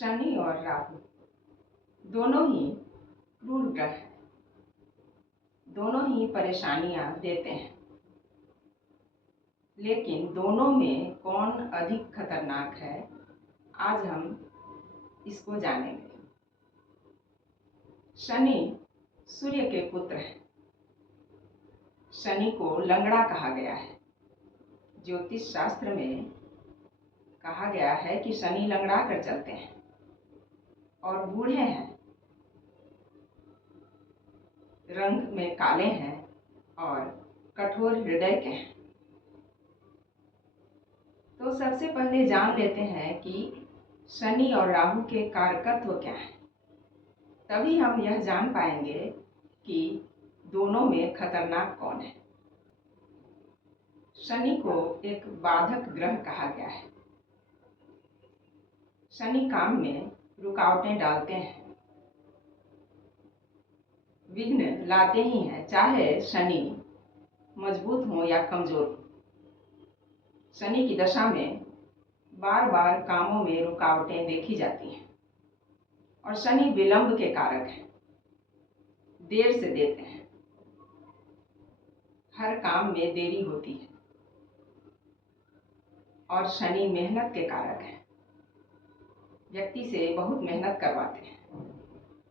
शनि और राहु दोनों ही क्रूर ग्रह हैं, दोनों ही परेशानियां देते हैं, लेकिन दोनों में कौन अधिक खतरनाक है, आज हम इसको जानेंगे। शनि सूर्य के पुत्र हैं। शनि को लंगड़ा कहा गया है। ज्योतिष शास्त्र में कहा गया है कि शनि लंगड़ा कर चलते हैं और बूढ़े हैं, रंग में काले हैं और कठोर हृदय के हैं। तो सबसे पहले जान लेते हैं कि शनि और राहु के कारकत्व क्या हैं, तभी हम यह जान पाएंगे कि दोनों में खतरनाक कौन है। शनि को एक बाधक ग्रह कहा गया है। शनि काम में रुकावटें डालते हैं, विघ्न लाते ही हैं, चाहे शनि मजबूत हो या कमजोर हो। शनि की दशा में बार बार कामों में रुकावटें देखी जाती हैं और शनि विलंब के कारक हैं, देर से देते हैं, हर काम में देरी होती है। और शनि मेहनत के कारक हैं, व्यक्ति से बहुत मेहनत करवाते हैं,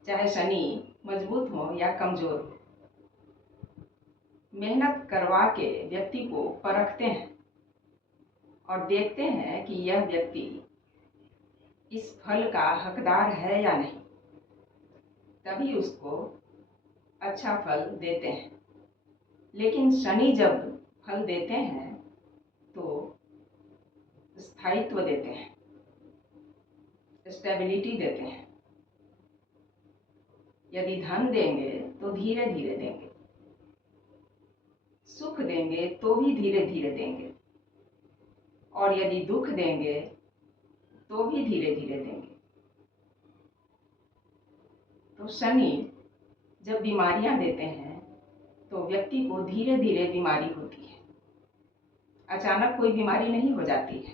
चाहे शनि मजबूत हो या कमजोर हो। मेहनत करवा के व्यक्ति को परखते हैं और देखते हैं कि यह व्यक्ति इस फल का हकदार है या नहीं, तभी उसको अच्छा फल देते हैं। लेकिन शनि जब फल देते हैं तो स्थायित्व देते हैं, स्टेबिलिटी देते हैं। यदि धन देंगे तो धीरे धीरे देंगे, सुख देंगे तो भी धीरे धीरे देंगे, और यदि दुख देंगे तो भी धीरे धीरे देंगे। तो शनि जब बीमारियां देते हैं तो व्यक्ति को धीरे धीरे बीमारी होती है। अचानक कोई बीमारी नहीं हो जाती है,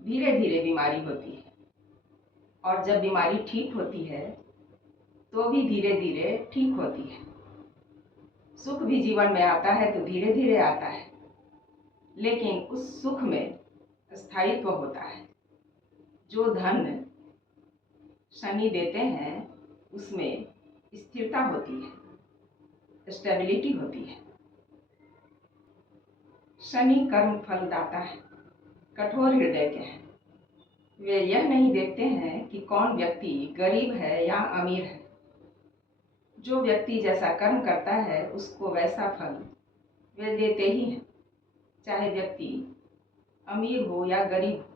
धीरे धीरे बीमारी होती है। और जब बीमारी ठीक होती है तो भी धीरे धीरे ठीक होती है। सुख भी जीवन में आता है तो धीरे धीरे आता है, लेकिन उस सुख में स्थायित्व होता है। जो धन शनि देते हैं उसमें स्थिरता होती है, स्टेबिलिटी होती है। शनि कर्म फलदाता है, कठोर हृदय के हैं। वे यह नहीं देखते हैं कि कौन व्यक्ति गरीब है या अमीर है। जो व्यक्ति जैसा कर्म करता है उसको वैसा फल वे देते ही हैं, चाहे व्यक्ति अमीर हो या गरीब हो।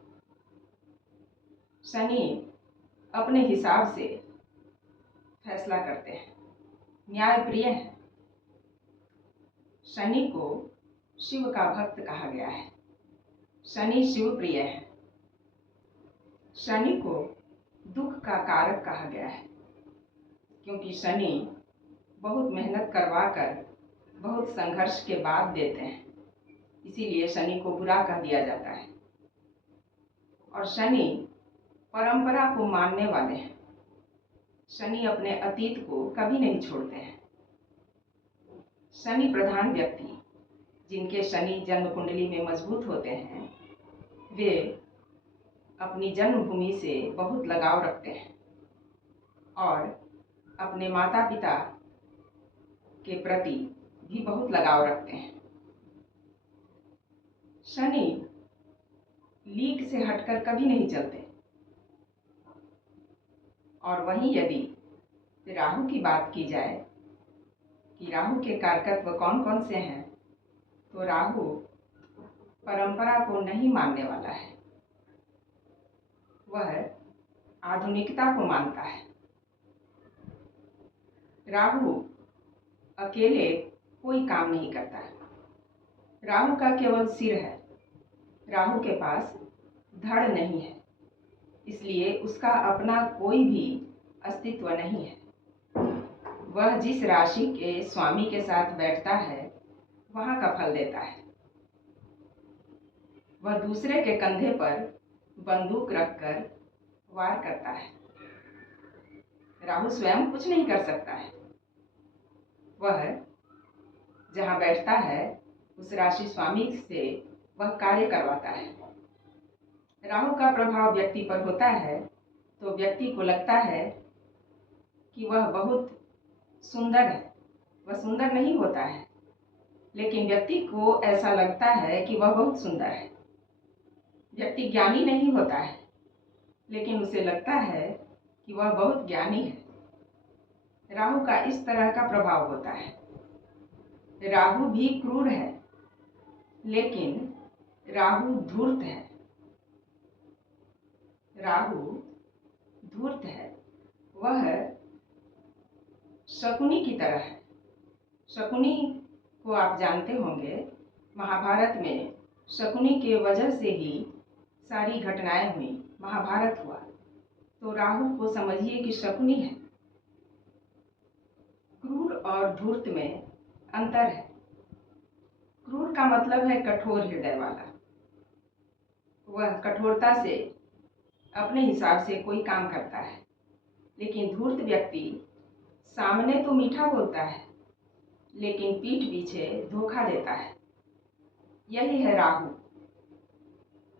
शनि अपने हिसाब से फैसला करते हैं, न्यायप्रिय हैं। शनि को शिव का भक्त कहा गया है। शनि शिव प्रिय है। शनि को दुख का कारक कहा गया है, क्योंकि शनि बहुत मेहनत करवाकर बहुत संघर्ष के बाद देते हैं, इसीलिए शनि को बुरा कह दिया जाता है। और शनि परंपरा को मानने वाले हैं। शनि अपने अतीत को कभी नहीं छोड़ते हैं। शनि प्रधान व्यक्ति जिनके शनि जन्म कुंडली में मजबूत होते हैं, वे अपनी जन्मभूमि से बहुत लगाव रखते हैं और अपने माता पिता के प्रति भी बहुत लगाव रखते हैं। शनि लीक से हटकर कभी नहीं चलते। और वहीं यदि राहु की बात की जाए कि राहु के कारकत्व कौन कौन से हैं, तो राहु परंपरा को नहीं मानने वाला है, वह आधुनिकता को मानता है। राहु अकेले कोई काम नहीं करता। राहु का केवल सिर है, राहु के पास धड़ नहीं है, इसलिए उसका अपना कोई भी अस्तित्व नहीं है। वह जिस राशि के स्वामी के साथ बैठता है वहां का फल देता है। वह दूसरे के कंधे पर बंदूक रखकर वार करता है। राहु स्वयं कुछ नहीं कर सकता है। वह जहाँ बैठता है उस राशि स्वामी से वह कार्य करवाता है। राहु का प्रभाव व्यक्ति पर होता है तो व्यक्ति को लगता है कि वह बहुत सुंदर है। वह सुंदर नहीं होता है, लेकिन व्यक्ति को ऐसा लगता है कि वह बहुत सुंदर है। व्यक्ति ज्ञानी नहीं होता है, लेकिन उसे लगता है कि वह बहुत ज्ञानी है। राहु का इस तरह का प्रभाव होता है। राहु भी क्रूर है, लेकिन राहु धूर्त है। राहु धूर्त है। वह शकुनी की तरह है। शकुनी को आप जानते होंगे। महाभारत में शकुनी के वजह से ही सारी घटनाएं हुई, महाभारत हुआ। तो राहु को समझिए कि शकुनी है। क्रूर और धूर्त में अंतर है। क्रूर का मतलब है कठोर हृदय वाला। वह कठोरता से अपने हिसाब से कोई काम करता है, लेकिन धूर्त व्यक्ति सामने तो मीठा बोलता है, लेकिन पीठ पीछे धोखा देता है। यही है राहु।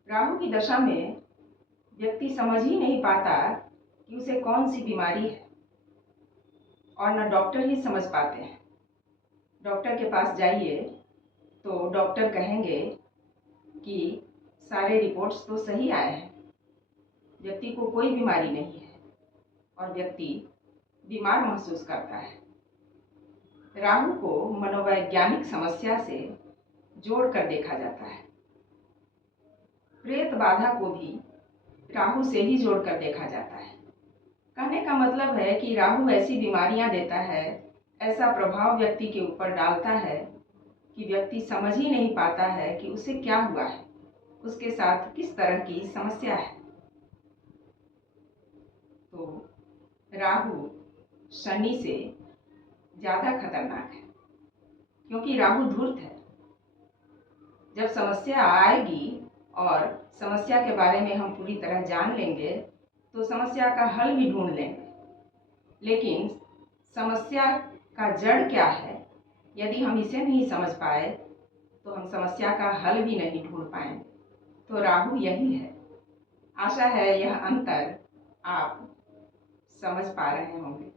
राहु की दशा में व्यक्ति समझ ही नहीं पाता कि उसे कौन सी बीमारी है, और न डॉक्टर ही समझ पाते हैं। डॉक्टर के पास जाइए तो डॉक्टर कहेंगे कि सारे रिपोर्ट्स तो सही आए हैं, व्यक्ति को कोई बीमारी नहीं है, और व्यक्ति बीमार महसूस करता है। राहु को मनोवैज्ञानिक समस्या से जोड़कर देखा जाता है। प्रेत बाधा को भी राहु से ही जोड़कर देखा जाता है। कहने का मतलब है कि राहु ऐसी बीमारियां देता है, ऐसा प्रभाव व्यक्ति के ऊपर डालता है कि व्यक्ति समझ ही नहीं पाता है कि उसे क्या हुआ है, उसके साथ किस तरह की समस्या है। तो राहु शनि से ज़्यादा खतरनाक है, क्योंकि राहु धूर्त है। जब समस्या आएगी और समस्या के बारे में हम पूरी तरह जान लेंगे तो समस्या का हल भी ढूंढ लेंगे, लेकिन समस्या का जड़ क्या है यदि हम इसे नहीं समझ पाए तो हम समस्या का हल भी नहीं ढूंढ पाएंगे। तो राहु यही है। आशा है यह अंतर आप समझ पा रहे होंगे,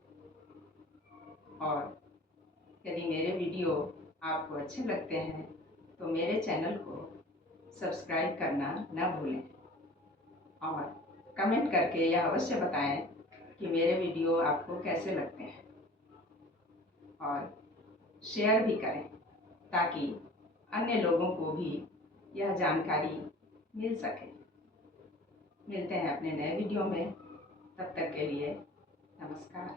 और यदि मेरे वीडियो आपको अच्छे लगते हैं तो मेरे चैनल को सब्सक्राइब करना न भूलें, और कमेंट करके यह अवश्य बताएं कि मेरे वीडियो आपको कैसे लगते हैं, और शेयर भी करें ताकि अन्य लोगों को भी यह जानकारी मिल सके। मिलते हैं अपने नए वीडियो में, तब तक के लिए नमस्कार।